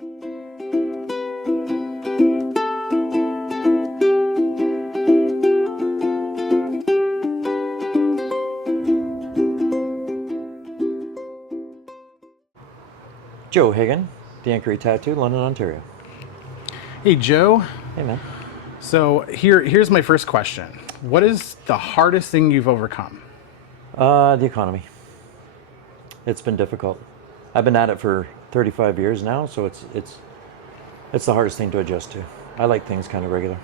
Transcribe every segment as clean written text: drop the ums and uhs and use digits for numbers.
Joe Higgin, the Anchory Tattoo, London, Ontario. Hey, Joe. Hey, man. So here's my first question. What is the hardest thing you've overcome? The economy. It's been difficult. I've been at it for 35 years now, so it's the hardest thing to adjust to. I like things kind of regular.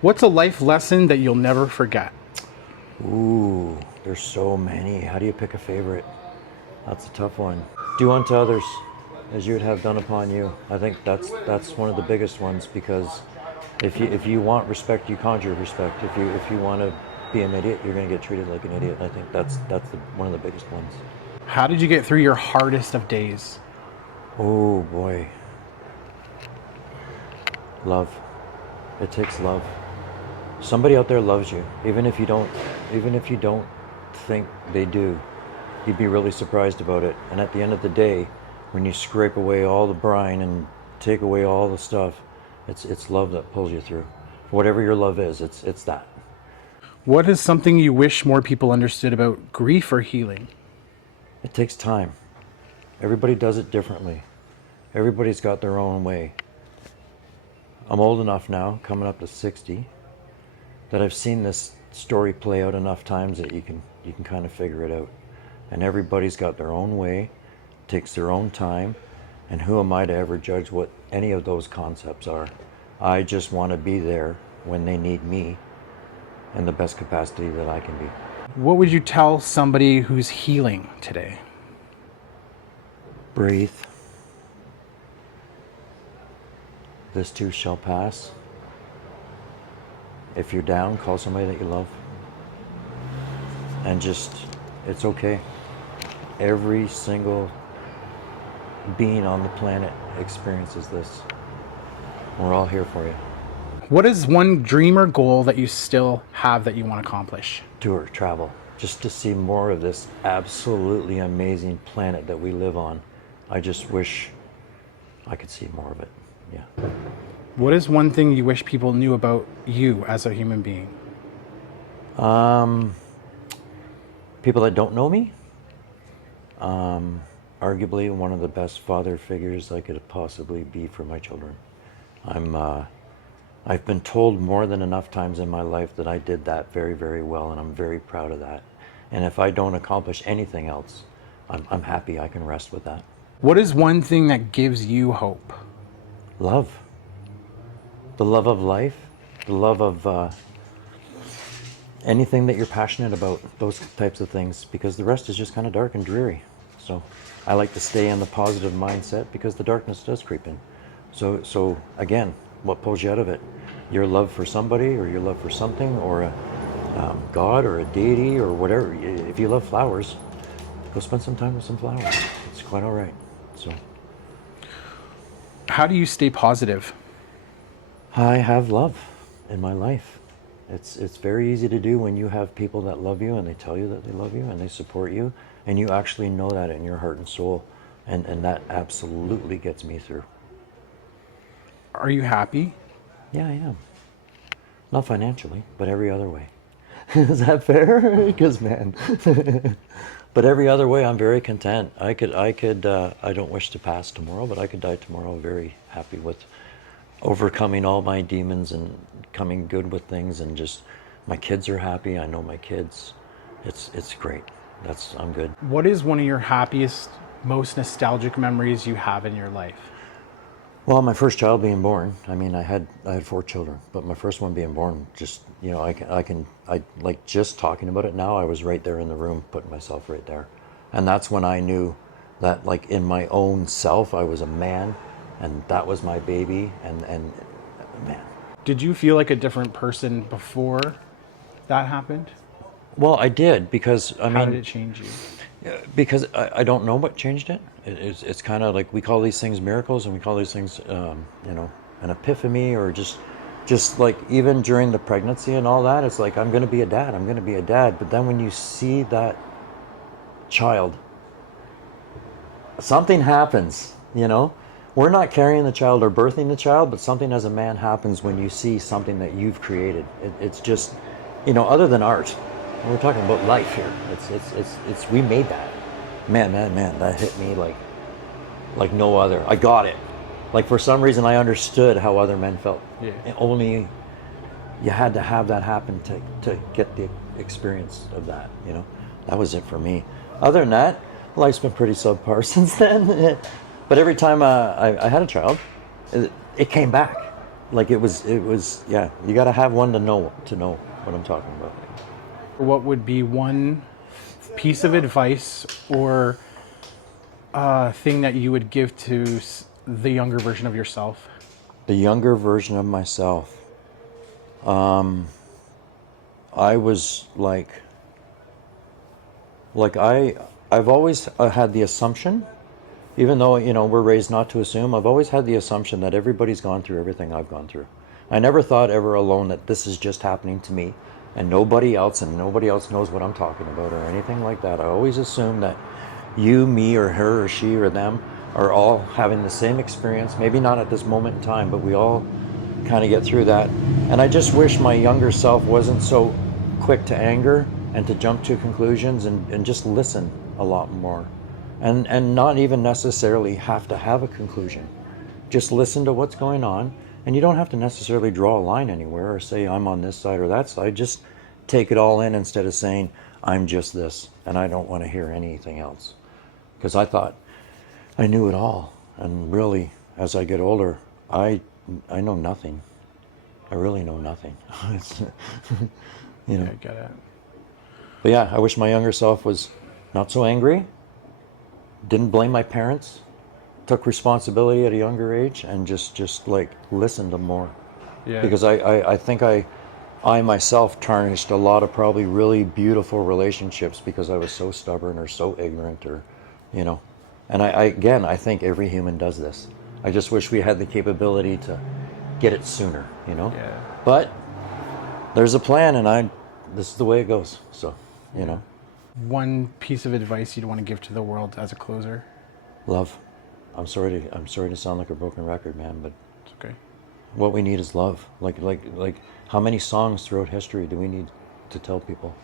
What's a life lesson that you'll never forget? Ooh, there's so many. How do you pick a favorite? That's a tough one. Do unto others as you would have done upon you. I think that's one of the biggest ones, because if you want respect, you conjure respect. If you want to be an idiot, you're going to get treated like an idiot. I think that's one of the biggest ones. How did you get through your hardest of days? Oh boy. Love. It takes love. Somebody out there loves you, even if you don't think they do. You'd be really surprised about it. And at the end of the day, when you scrape away all the brine and take away all the stuff, it's love that pulls you through. Whatever your love is, it's that. What is something you wish more people understood about grief or healing? It takes time. Everybody does it differently. Everybody's got their own way. I'm old enough now, coming up to 60, that I've seen this story play out enough times that you can kind of figure it out. And everybody's got their own way, takes their own time, and who am I to ever judge what any of those concepts are? I just want to be there when they need me in the best capacity that I can be. What would you tell somebody who's healing today? Breathe. This too shall pass. If you're down, call somebody that you love. And just, it's okay. Every single being on the planet experiences this. We're all here for you. What is one dream or goal that you still have that you want to accomplish? Tour, travel, just to see more of this absolutely amazing planet that we live on. I just wish I could see more of it. Yeah. What is one thing you wish people knew about you as a human being? People that don't know me. Arguably one of the best father figures I could possibly be for my children. I've been told more than enough times in my life that I did that very, very well, and I'm very proud of that. And if I don't accomplish anything else, I'm happy. I can rest with that. What is one thing that gives you hope? Love. The love of life, the love of anything that you're passionate about, those types of things, because the rest is just kind of dark and dreary. So I like to stay in the positive mindset, because the darkness does creep in. So again, what pulls you out of it? Your love for somebody, or your love for something, or a God, or a deity, or whatever. If you love flowers, go spend some time with some flowers. It's quite all right. So How do you stay positive? I have love in my life. It's very easy to do when you have people that love you, and they tell you that they love you, and they support you, and you actually know that in your heart and soul, and that absolutely gets me through. Are you happy? Yeah, I am. Not financially, but every other way. Is that fair? Because man, but every other way, I'm very content. I don't wish to pass tomorrow, but I could die tomorrow very happy with overcoming all my demons and coming good with things, and just my kids are happy. I know my kids. It's great. I'm good. What is one of your happiest, most nostalgic memories you have in your life? Well, my first child being born. I mean, I had 4 children, but my first one being born, just, I like just talking about it now. I was right there in the room, putting myself right there, and that's when I knew that, like, in my own self, I was a man, and that was my baby, and man. Did you feel like a different person before that happened? Well, I did, because How did it change you? because I don't know what changed it. It's kind of like, we call these things miracles, and we call these things, an epiphany, or just like, even during the pregnancy and all that, it's like, I'm going to be a dad. But then when you see that child, something happens, we're not carrying the child or birthing the child, but something as a man happens when you see something that you've created. It's just, other than art, we're talking about life here. It's we made that. Man, that hit me like no other. I got it. Like for some reason, I understood how other men felt. Yeah. And only you had to have that happen to get the experience of that. That was it for me. Other than that, life's been pretty subpar since then. But every time I had a child, it came back. Like it was. Yeah. You got to have one to know what I'm talking about. What would be one piece of advice or thing that you would give to the younger version of yourself? The younger version of myself. I was I've always had the assumption, even though we're raised not to assume. I've always had the assumption that everybody's gone through everything I've gone through. I never thought ever alone that this is just happening to me and nobody else knows what I'm talking about or anything like that. I always assumed that you, me, or her, or she, or them are all having the same experience. Maybe not at this moment in time, but we all kind of get through that. And I just wish my younger self wasn't so quick to anger and to jump to conclusions and just listen a lot more. And not even necessarily have to have a conclusion. Just listen to what's going on. And you don't have to necessarily draw a line anywhere or say I'm on this side or that side. Just take it all in instead of saying I'm just this and I don't want to hear anything else. Because I thought I knew it all. And really, as I get older, I know nothing. I really know nothing. Yeah, I get it. But yeah, I wish my younger self was not so angry, didn't blame my parents, took responsibility at a younger age, and just like listened to more. Yeah. Because I think I myself tarnished a lot of probably really beautiful relationships because I was so stubborn or so ignorant or, And I think every human does this. I just wish we had the capability to get it sooner, Yeah. But there's a plan, and this is the way it goes. So, One piece of advice you'd want to give to the world as a closer? love. I'm sorry to sound like a broken record, man, but It's okay. what we need is love. Like how many songs throughout history do we need to tell people?